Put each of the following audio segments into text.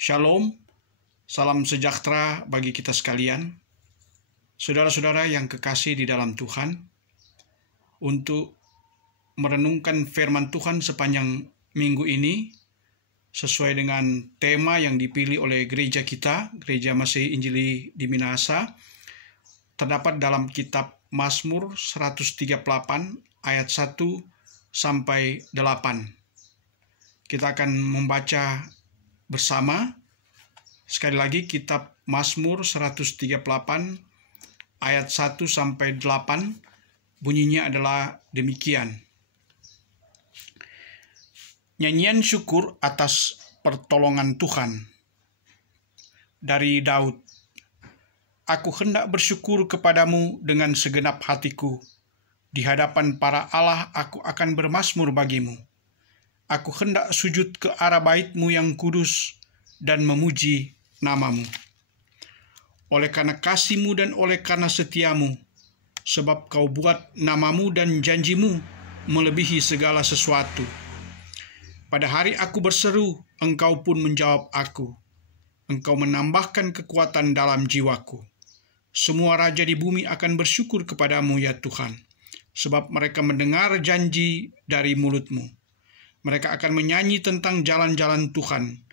Shalom, salam sejahtera bagi kita sekalian. Saudara-saudara yang kekasih di dalam Tuhan, untuk merenungkan firman Tuhan sepanjang minggu ini, sesuai dengan tema yang dipilih oleh gereja kita, Gereja Masehi Injili di Minahasa, terdapat dalam kitab Mazmur 138 ayat 1 sampai 8. Kita akan membaca bersama. Sekali lagi, kitab Mazmur 138 ayat 1 sampai 8 bunyinya adalah demikian. Nyanyian syukur atas pertolongan Tuhan. Dari Daud. Aku hendak bersyukur kepadamu dengan segenap hatiku. Di hadapan para Allah aku akan bermazmur bagimu. Aku hendak sujud ke arah bait-Mu yang kudus dan memuji namamu. Oleh karena kasih-Mu dan oleh karena setia-Mu, sebab Kau buat namamu dan janji-Mu melebihi segala sesuatu. Pada hari aku berseru, Engkau pun menjawab aku. Engkau menambahkan kekuatan dalam jiwaku. Semua raja di bumi akan bersyukur kepadamu, ya Tuhan, sebab mereka mendengar janji dari mulut-Mu. Mereka akan menyanyi tentang jalan-jalan Tuhan,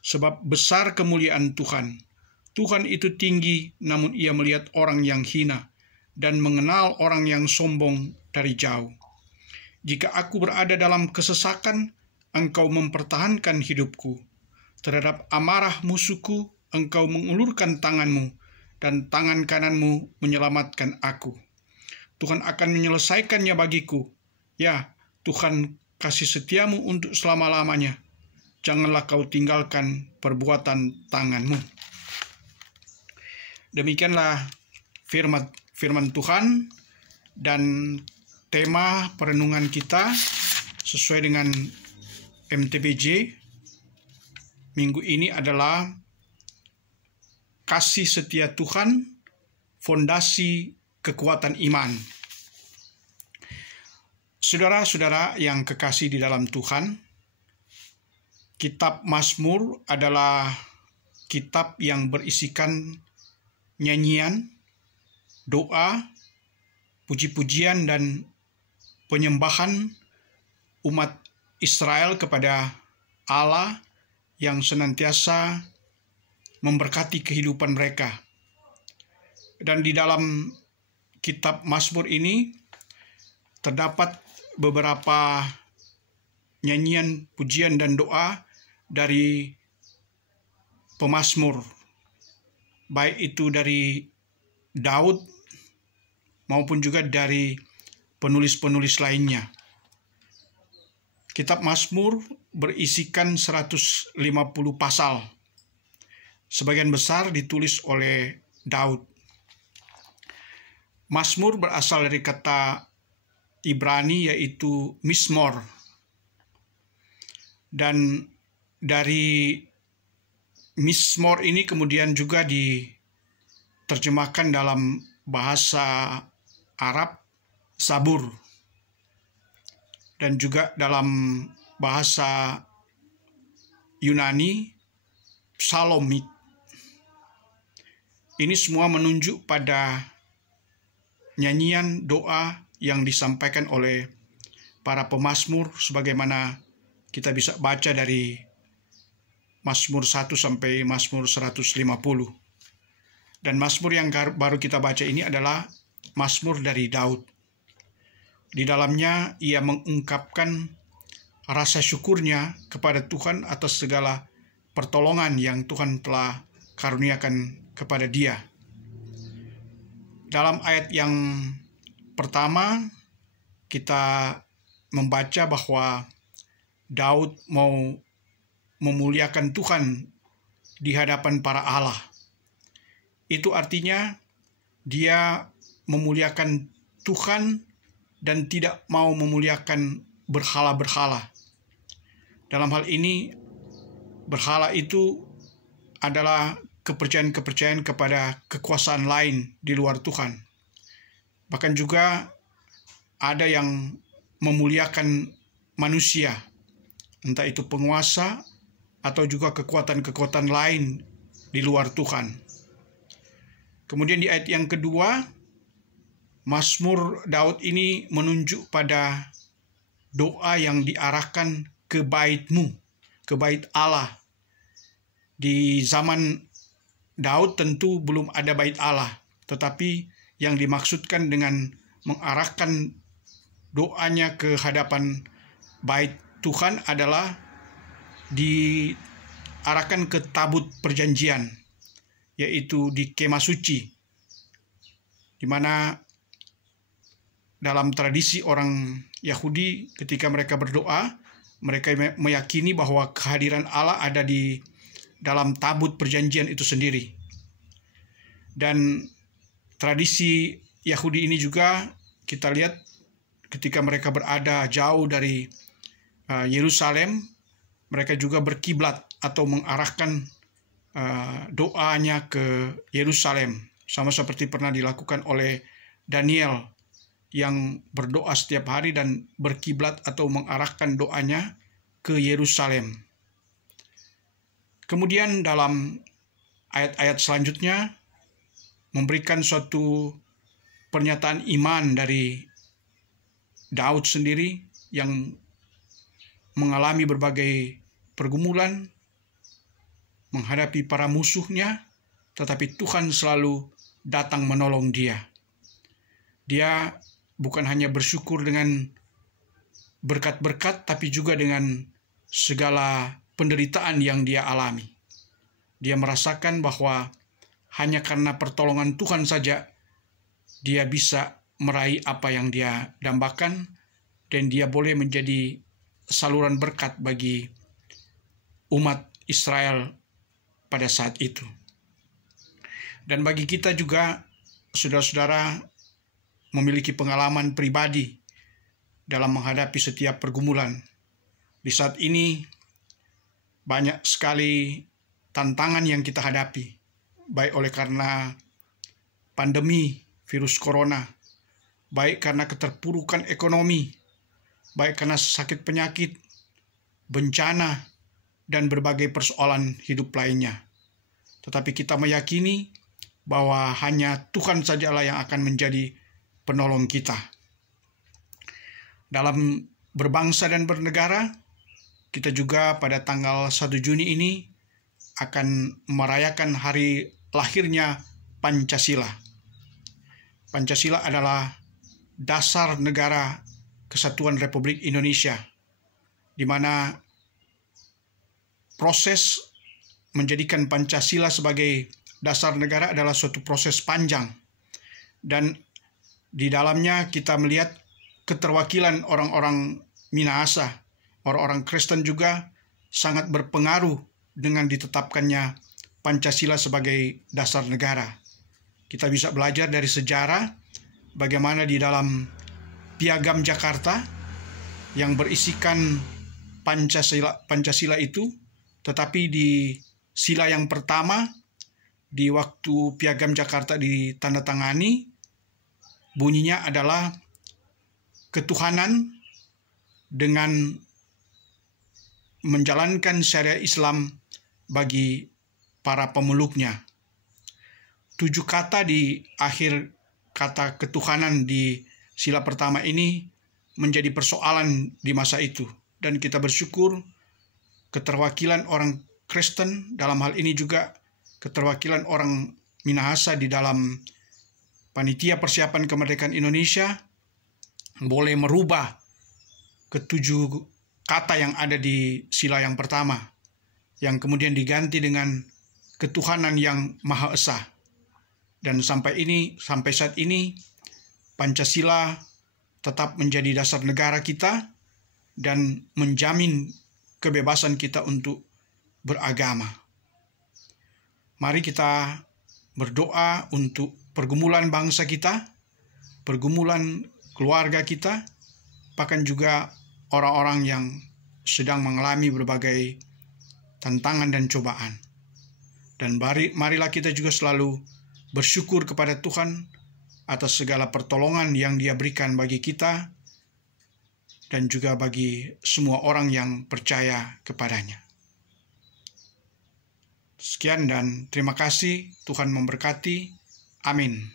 sebab besar kemuliaan Tuhan. Tuhan itu tinggi, namun Ia melihat orang yang hina, dan mengenal orang yang sombong dari jauh. Jika aku berada dalam kesesakan, Engkau mempertahankan hidupku. Terhadap amarah musuhku, Engkau mengulurkan tangan-Mu, dan tangan kanan-Mu menyelamatkan aku. Tuhan akan menyelesaikannya bagiku. Ya, Tuhan, kasih setia-Mu untuk selama-lamanya. Janganlah Kau tinggalkan perbuatan tangan-Mu. Demikianlah firman Tuhan, dan tema perenungan kita sesuai dengan MTBJ minggu ini adalah kasih setia Tuhan, fondasi kekuatan iman. Saudara-saudara yang kekasih di dalam Tuhan, kitab Mazmur adalah kitab yang berisikan nyanyian, doa, puji-pujian, dan penyembahan umat Israel kepada Allah yang senantiasa memberkati kehidupan mereka. Dan di dalam kitab Mazmur ini terdapat beberapa nyanyian, pujian, dan doa dari pemazmur, baik itu dari Daud maupun juga dari penulis-penulis lainnya. Kitab Mazmur berisikan 150 pasal. Sebagian besar ditulis oleh Daud. Mazmur berasal dari kata Ibrani yaitu Mizmor. Dan dari Mizmor ini kemudian juga diterjemahkan dalam bahasa Arab Zabur, dan juga dalam bahasa Yunani Psalmik. Ini semua menunjuk pada nyanyian doa yang disampaikan oleh para pemazmur, sebagaimana kita bisa baca dari Mazmur 1 sampai Mazmur 150. Dan Mazmur yang baru kita baca ini adalah Mazmur dari Daud. Di dalamnya ia mengungkapkan rasa syukurnya kepada Tuhan atas segala pertolongan yang Tuhan telah karuniakan kepada dia. Dalam ayat yang pertama, kita membaca bahwa Daud mau memuliakan Tuhan di hadapan para Allah. Itu artinya dia memuliakan Tuhan dan tidak mau memuliakan berhala-berhala. Dalam hal ini, berhala itu adalah kepercayaan-kepercayaan kepada kekuasaan lain di luar Tuhan. Bahkan juga ada yang memuliakan manusia, entah itu penguasa atau juga kekuatan-kekuatan lain di luar Tuhan. Kemudian di ayat yang kedua, Mazmur Daud ini menunjuk pada doa yang diarahkan ke bait-Mu, ke bait Allah. Di zaman Daud tentu belum ada bait Allah, tetapi yang dimaksudkan dengan mengarahkan doanya ke hadapan bait Tuhan adalah diarahkan ke tabut perjanjian, yaitu di kemah suci, di mana dalam tradisi orang Yahudi ketika mereka berdoa, mereka meyakini bahwa kehadiran Allah ada di dalam tabut perjanjian itu sendiri. Dan tradisi Yahudi ini juga kita lihat ketika mereka berada jauh dari Yerusalem, mereka juga berkiblat atau mengarahkan doanya ke Yerusalem, sama seperti pernah dilakukan oleh Daniel yang berdoa setiap hari dan berkiblat atau mengarahkan doanya ke Yerusalem. Kemudian dalam ayat-ayat selanjutnya memberikan suatu pernyataan iman dari Daud sendiri yang mengalami berbagai pergumulan, menghadapi para musuhnya, tetapi Tuhan selalu datang menolong dia. Dia bukan hanya bersyukur dengan berkat-berkat, tapi juga dengan segala penderitaan yang dia alami. Dia merasakan bahwa hanya karena pertolongan Tuhan saja dia bisa meraih apa yang dia dambakan, dan dia boleh menjadi saluran berkat bagi umat Israel pada saat itu. Dan bagi kita juga, saudara-saudara, memiliki pengalaman pribadi dalam menghadapi setiap pergumulan. Di saat ini banyak sekali tantangan yang kita hadapi, baik oleh karena pandemi virus corona, baik karena keterpurukan ekonomi, baik karena sakit penyakit, bencana, dan berbagai persoalan hidup lainnya. Tetapi kita meyakini bahwa hanya Tuhan sajalah yang akan menjadi penolong kita. Dalam berbangsa dan bernegara, kita juga pada tanggal 1 Juni ini akan merayakan hari lahirnya Pancasila. Pancasila adalah dasar negara Kesatuan Republik Indonesia, di mana proses menjadikan Pancasila sebagai dasar negara adalah suatu proses panjang, dan di dalamnya kita melihat keterwakilan orang-orang Minahasa, orang-orang Kristen juga sangat berpengaruh dengan ditetapkannya Pancasila sebagai dasar negara. Kita bisa belajar dari sejarah bagaimana di dalam Piagam Jakarta yang berisikan Pancasila itu, tetapi di sila yang pertama di waktu Piagam Jakarta ditandatangani, bunyinya adalah ketuhanan dengan menjalankan syariat Islam bagi para pemeluknya. 7 kata di akhir kata ketuhanan di sila pertama ini menjadi persoalan di masa itu, dan kita bersyukur keterwakilan orang Kristen, dalam hal ini juga keterwakilan orang Minahasa di dalam Panitia Persiapan Kemerdekaan Indonesia, boleh merubah ke-7 kata yang ada di sila yang pertama, yang kemudian diganti dengan ketuhanan yang Maha Esa. Dan sampai saat ini Pancasila tetap menjadi dasar negara kita dan menjamin kebebasan kita untuk beragama. Mari kita berdoa untuk pergumulan bangsa kita, pergumulan keluarga kita, bahkan juga orang-orang yang sedang mengalami berbagai tantangan dan cobaan. Dan marilah kita juga selalu bersyukur kepada Tuhan atas segala pertolongan yang Dia berikan bagi kita dan juga bagi semua orang yang percaya kepadanya. Sekian dan terima kasih. Tuhan memberkati. Amin.